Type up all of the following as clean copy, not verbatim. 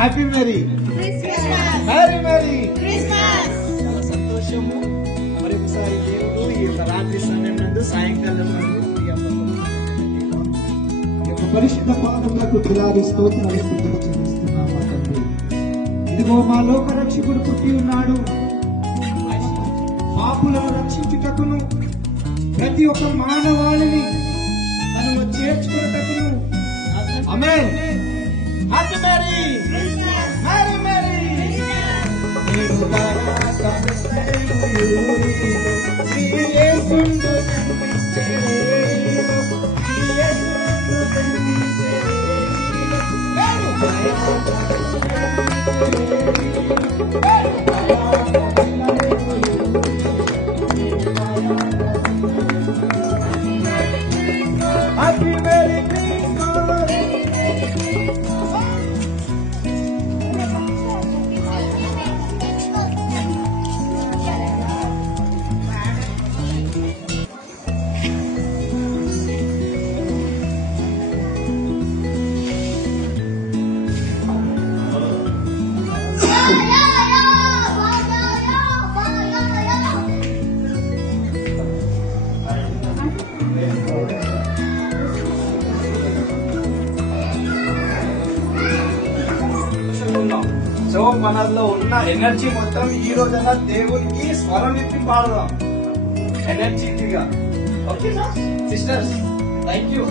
Happy merry merry merry Christmas. చాలా సంతోషము. మరొకసారి దేవుడు ఈ యొక్క రాత్రి సమయం నందు సాయంకాలం నందు ఈ యొక్క పరిశుద్ధ పాదములకు తులాది స్తోత్రాలు స్తుతులు చెల్లిస్తున్నాము తండ్రి. ఇదిగో మా లోక రక్షకుడు పుట్టి ఉన్నాడు. పాపులను రక్షించుటకును ప్రతి ఒక్క మానవాళిని తనలో చేర్చుకున్నటకును. Amen. Happy merry merry merry. Happy Merry so మనలో ఉన్న ఎనర్జీ మొత్తం ఈ రోజైనా దేవునికి స్వరం ఇప్పి పాడదాం ఎనర్జీగా. Okay sisters, thank you.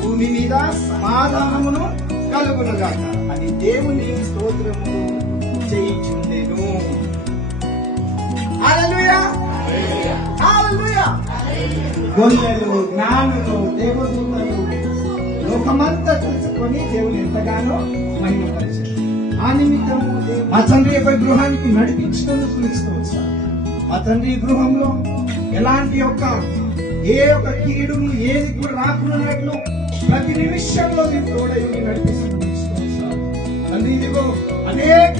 భూమి మీద సమాధానమును కలుగునుగాక అని దేవుని స్తోత్రములు చేయించుండెను. హల్లెలూయా హల్లెలూయా. గొల్లలు జ్ఞానులు దేవదూతలు లోకమంతా చూసుకొని దేవుని ఎంతగానో మహిమపరిచారు. ఆ నిమిత్తము మా తండ్రి యొక్క గృహానికి నడిపించినందుకు ఇస్తాం. మా తండ్రి గృహంలో ఎలాంటి ఏ ఒక్క కీడును ఏది కూడా రాకున్నట్లు ప్రతి నిమిషంలో నేను తోడయుని నడిపిస్తున్నాను తండ్రి. ఇదిగో అనేక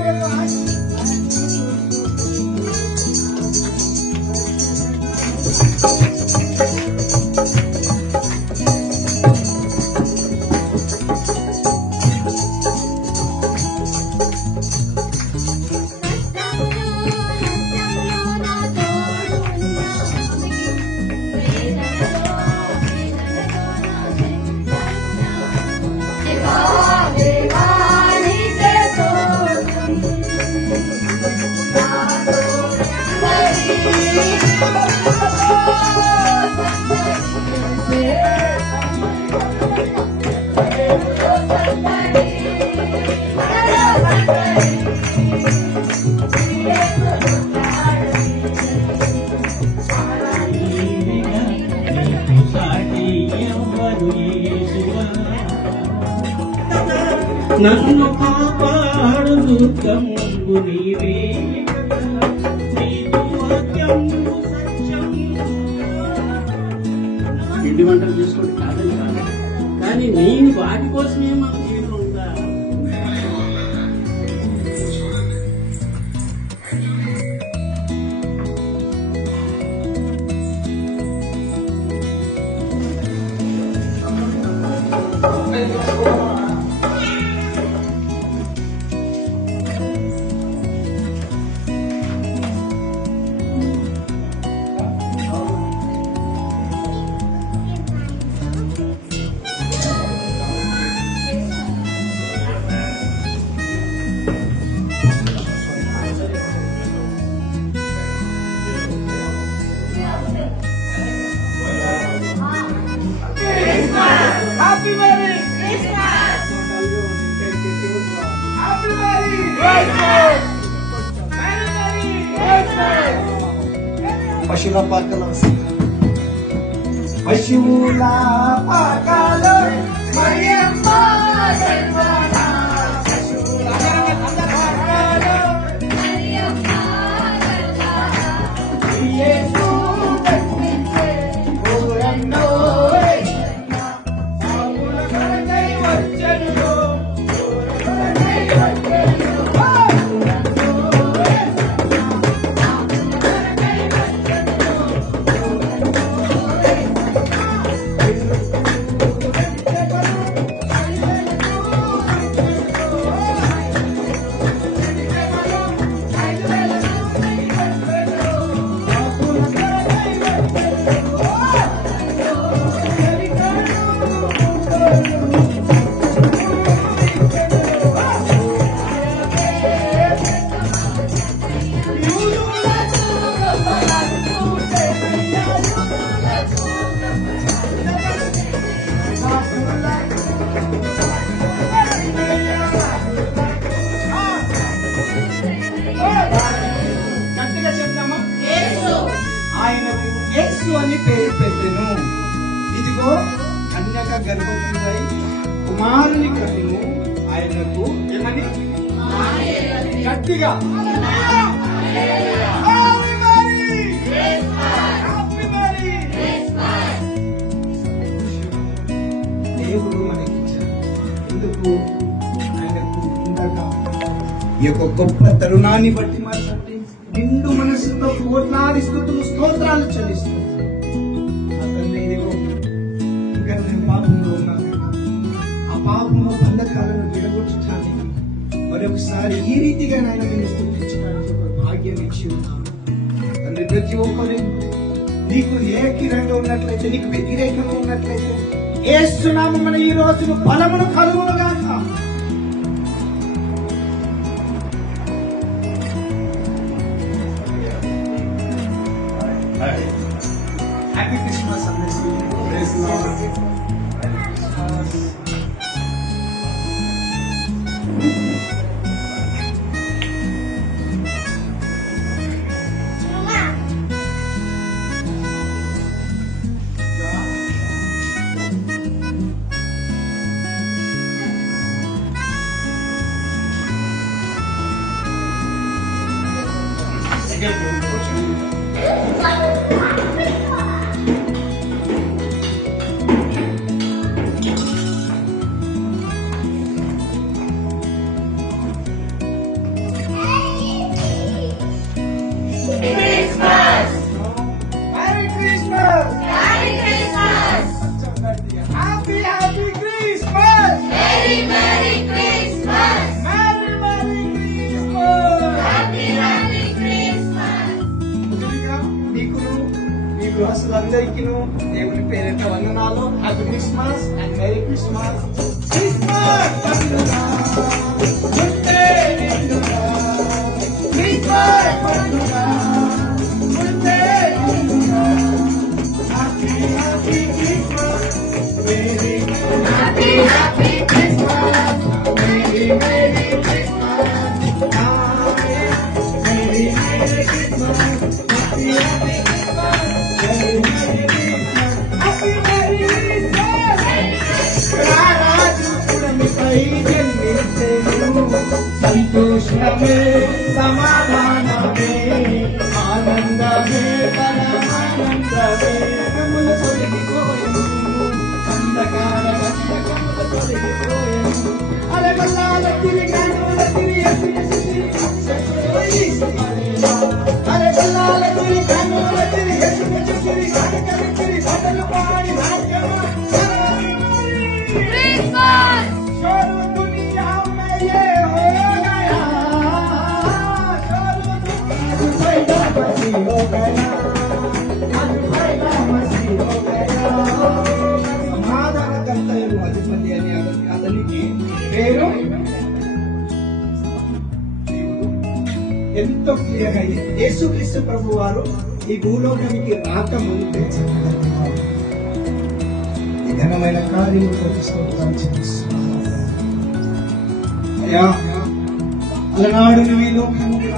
నన్ను కాపాడు దుఃఖము నీవే, పిండి వంటలు చేసుకోండి కాదని కాదు, కానీ నేను వాటి కోసమే మన జీవితం ఉందా? Happy Merry Christmas! Happy Merry Christmas! Merry Christmas! Passion ng Park lang. పశువుల పాకాలో మరియమ్మ జన్మనా. పశువుల పాకాలో యేసు జన్మించే ఓరన్నో పాపుల కొరకై వచ్చెను. గట్టిగా చెప్తామా? ఆయనకు యేసు అని పేరు పెట్టెను. ఇదిగో కన్యక గర్భవతివై కుమారుని కనును. ఆయనకు ఏమని? గట్టిగా దేవుడు మనకిచ్చారు. ఎందుకు? ఆయనకు ఇందాక ఈ యొక్క గొప్ప తరుణాన్ని బట్టి మాట్లాడి నిండు మనసుతో కోట్లాది స్తుతులు స్తోత్రాలు చెల్లిస్తుంది. అతన్ని ఇదిగో ఇంకా నేను పాపంలో ఉన్నాను, ఆ పాపంలో బంధకాలను విడగొట్టడానికి మరొకసారి ఈ రీతిగా నాయన నేను స్తుతించడానికి ఒక భాగ్యం ఇచ్చి ఉన్నాను తండ్రి. ప్రతి ఒక్కరు నీకు ఏకీరంగా ఉన్నట్లయితే, నీకు వ్యతిరేకంగా ఉన్నట్లయితే యేసు నామమున ఈ రోజు బలమును కలుగునుగాక. హ్యాపీ క్రిస్మస్ అందరికీ. Praise lord. Happy Christmas. గృహస్థులందరికీ దేవుని పేరిట వందనాలు. Happy Christmas and merry Christmas. Christmas పండుగ ఉంటే నిండుగా, క్రిస్మస్ పండుగ ఉంటే నిండుగా. Happy happy Christmas, merry happy happy Christmas, merry merry Christmas, merry merry Christmas, happy happy సంతోషమే సమాధానమే ఆనందమే పరమానందమే. కముల తొలగిపోయెను, అంధకార కష్టకముల తొలగిపోయెను. అలగల్లాల తిరిగానుల తిరిగి అలగల్లాల తిరిగానుల తిరిగి తిరిగి పాటలు పాడి నాట్యమా సమాధానకర్తయు అధిపతి అని అతనికి పేరు. ఎంతో క్లియర్ గా యేసుక్రీస్తు ప్రభు వారు ఈ భూలోకానికి రాకముందే ఈ ఘనమైన కార్యము చేస్తున్నాను. అలనాడు నువ్వు ఈ లోకముకు